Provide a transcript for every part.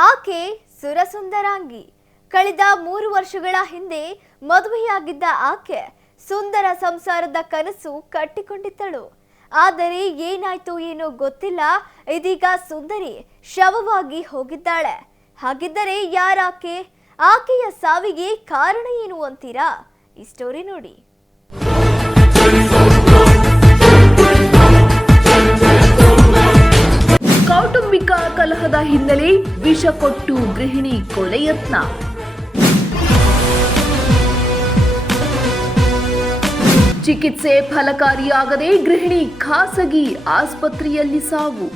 ಆಕೆ ಸುರಸುಂದರಾಂಗಿ. ಕಳೆದ 3 ವರ್ಷಗಳ ಹಿಂದೆ ಮದುವೆಯಾಗಿದ್ದ ಆಕೆ ಸುಂದರ ಸಂಸಾರದ ಕನಸು ಕಟ್ಟಿಕೊಂಡಿದ್ದಳು. ಆದರೆ ಏನಾಯ್ತು ಏನೋ ಗೊತ್ತಿಲ್ಲ, ಇದೀಗ ಸುಂದರಿ ಶವವಾಗಿ ಹೋಗಿದ್ದಾಳೆ. ಹಾಗಿದ್ದರೆ ಯಾರಾಕೆ? ಆಕೆಯ ಸಾವಿಗೆ ಕಾರಣ ಏನು ಅಂತೀರಾ? ಈ ಸ್ಟೋರಿ ನೋಡಿ. ಕೌಟುಂಬಿಕ ಕಲಹದ ಹಿನ್ನೆಲೆ ವಿಷ ಕೊಟ್ಟು ಗೃಹಿಣಿ ಕೊಲೆ ಯತ್ನ. ಚಿಕಿತ್ಸೆ ಫಲಕಾರಿಯಾಗದೆ ಗೃಹಿಣಿ ಖಾಸಗಿ ಆಸ್ಪತ್ರೆಯಲ್ಲಿ ಸಾವು.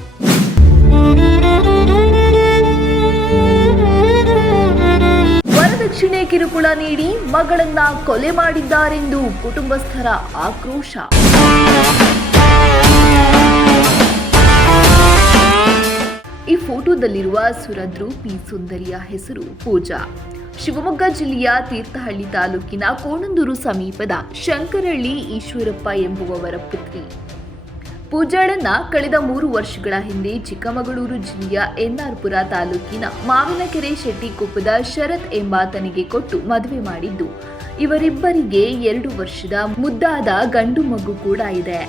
ವರದಕ್ಷಿಣೆ ಕಿರುಕುಳ ನೀಡಿ ಮಗಳನ್ನ ಕೊಲೆ ಮಾಡಿದ್ದಾರೆಂದು ಕುಟುಂಬಸ್ಥರ ಆಕ್ರೋಶ. ಈ ಫೋಟೋದಲ್ಲಿರುವ ಸುರದ್ರೂಪಿ ಸುಂದರಿಯ ಹೆಸರು ಪೂಜಾ. ಶಿವಮೊಗ್ಗ ಜಿಲ್ಲೆಯ ತೀರ್ಥಹಳ್ಳಿ ತಾಲೂಕಿನ ಕೋಣಂದೂರು ಸಮೀಪದ ಶಂಕರಹಳ್ಳಿ ಈಶ್ವರಪ್ಪ ಎಂಬುವವರ ಪುತ್ರಿ. ಪೂಜಾಳನ್ನ ಕಳೆದ 3 ವರ್ಷಗಳ ಹಿಂದೆ ಚಿಕ್ಕಮಗಳೂರು ಜಿಲ್ಲೆಯ ಎನ್ಆರ್ಪುರ ತಾಲೂಕಿನ ಮಾವಿನಕೆರೆ ಶೆಟ್ಟಿಕೊಪ್ಪದ ಶರತ್ ಎಂಬಾತನಿಗೆ ಕೊಟ್ಟು ಮದುವೆ ಮಾಡಿದ್ದು, ಇವರಿಬ್ಬರಿಗೆ 2 ವರ್ಷದ ಮುದ್ದಾದ ಗಂಡು ಮಗು ಕೂಡ ಇದೆ.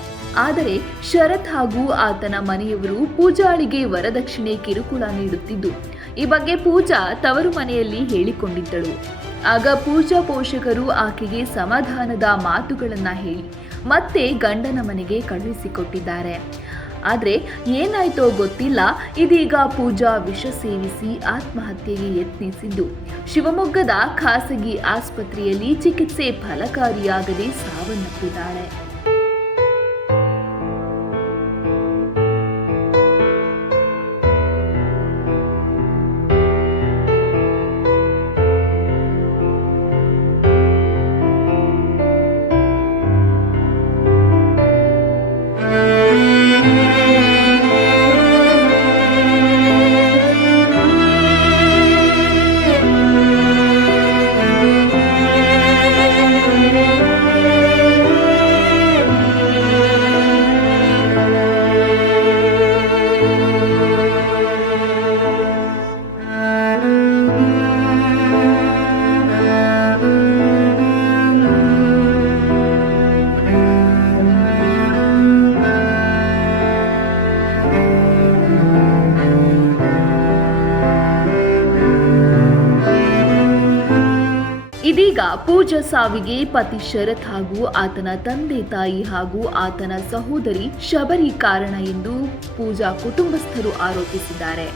ಆದರೆ ಶರತ್ ಹಾಗೂ ಆತನ ಮನೆಯವರು ಪೂಜಾಳಿಗೆ ವರದಕ್ಷಿಣೆ ಕಿರುಕುಳ ನೀಡುತ್ತಿದ್ದು, ಈ ಬಗ್ಗೆ ಪೂಜಾ ತವರು ಮನೆಯಲ್ಲಿ ಹೇಳಿಕೊಂಡಿದ್ದಳು. ಆಗ ಪೂಜಾ ಪೋಷಕರು ಆಕೆಗೆ ಸಮಾಧಾನದ ಮಾತುಗಳನ್ನ ಹೇಳಿ ಮತ್ತೆ ಗಂಡನ ಮನೆಗೆ ಕಳುಹಿಸಿಕೊಟ್ಟಿದ್ದಾರೆ. ಆದರೆ ಏನಾಯ್ತೋ ಗೊತ್ತಿಲ್ಲ, ಇದೀಗ ಪೂಜಾ ವಿಷ ಸೇವಿಸಿ ಆತ್ಮಹತ್ಯೆಗೆ ಯತ್ನಿಸಿದ್ದು, ಶಿವಮೊಗ್ಗದ ಖಾಸಗಿ ಆಸ್ಪತ್ರೆಯಲ್ಲಿ ಚಿಕಿತ್ಸೆ ಫಲಕಾರಿಯಾಗದೆ ಸಾವನ್ನಪ್ಪಿದ್ದಾಳೆ. ಇದೀಗ ಪೂಜಾ ಸಾವಿಗೆ ಪತಿ ಶರತ್ ಹಾಗೂ ಆತನ ತಂದೆ ತಾಯಿ ಹಾಗೂ ಆತನ ಸಹೋದರಿ ಶಬರಿ ಕಾರಣ ಎಂದು ಪೂಜಾ ಕುಟುಂಬಸ್ಥರು ಆರೋಪಿಸಿದ್ದಾರೆ.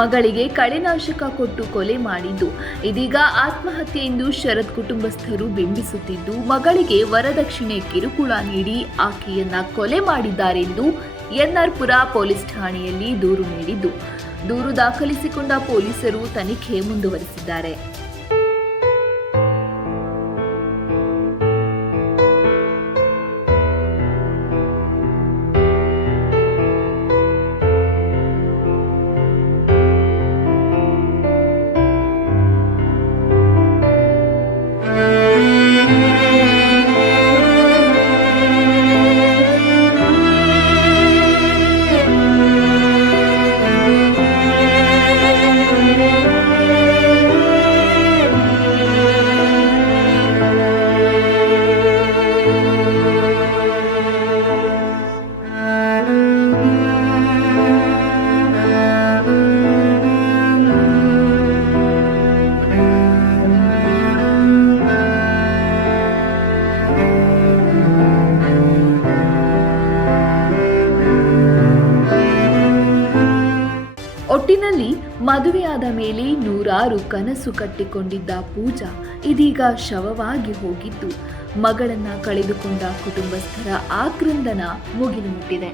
ಮಗಳಿಗೆ ಕಳೆನಾಶಕ ಕೊಟ್ಟು ಕೊಲೆ ಮಾಡಿದ್ದು, ಇದೀಗ ಆತ್ಮಹತ್ಯೆ ಎಂದು ಶರತ್ ಕುಟುಂಬಸ್ಥರು ಬಿಂಬಿಸುತ್ತಿದ್ದು, ಮಗಳಿಗೆ ವರದಕ್ಷಿಣೆ ಕಿರುಕುಳ ನೀಡಿ ಆಕೆಯನ್ನ ಕೊಲೆ ಮಾಡಿದ್ದಾರೆಂದು ಎನ್ಆರ್ಪುರ ಪೊಲೀಸ್ ಠಾಣೆಯಲ್ಲಿ ದೂರು ನೀಡಿದ್ದು, ದೂರು ದಾಖಲಿಸಿಕೊಂಡ ಪೊಲೀಸರು ತನಿಖೆ ಮುಂದುವರೆಸಿದ್ದಾರೆ. ಒಟ್ಟಿನಲ್ಲಿ ಮದುವೆಯಾದ ಮೇಲೆ 100 ಕನಸು ಕಟ್ಟಿಕೊಂಡಿದ್ದ ಪೂಜಾ ಇದೀಗ ಶವವಾಗಿ ಹೋಗಿದ್ದು, ಮಗಳನ್ನ ಕಳೆದುಕೊಂಡ ಕುಟುಂಬಸ್ಥರ ಆಕ್ರಂದನ ಮುಗಿಲು ಮುಟ್ಟಿದೆ.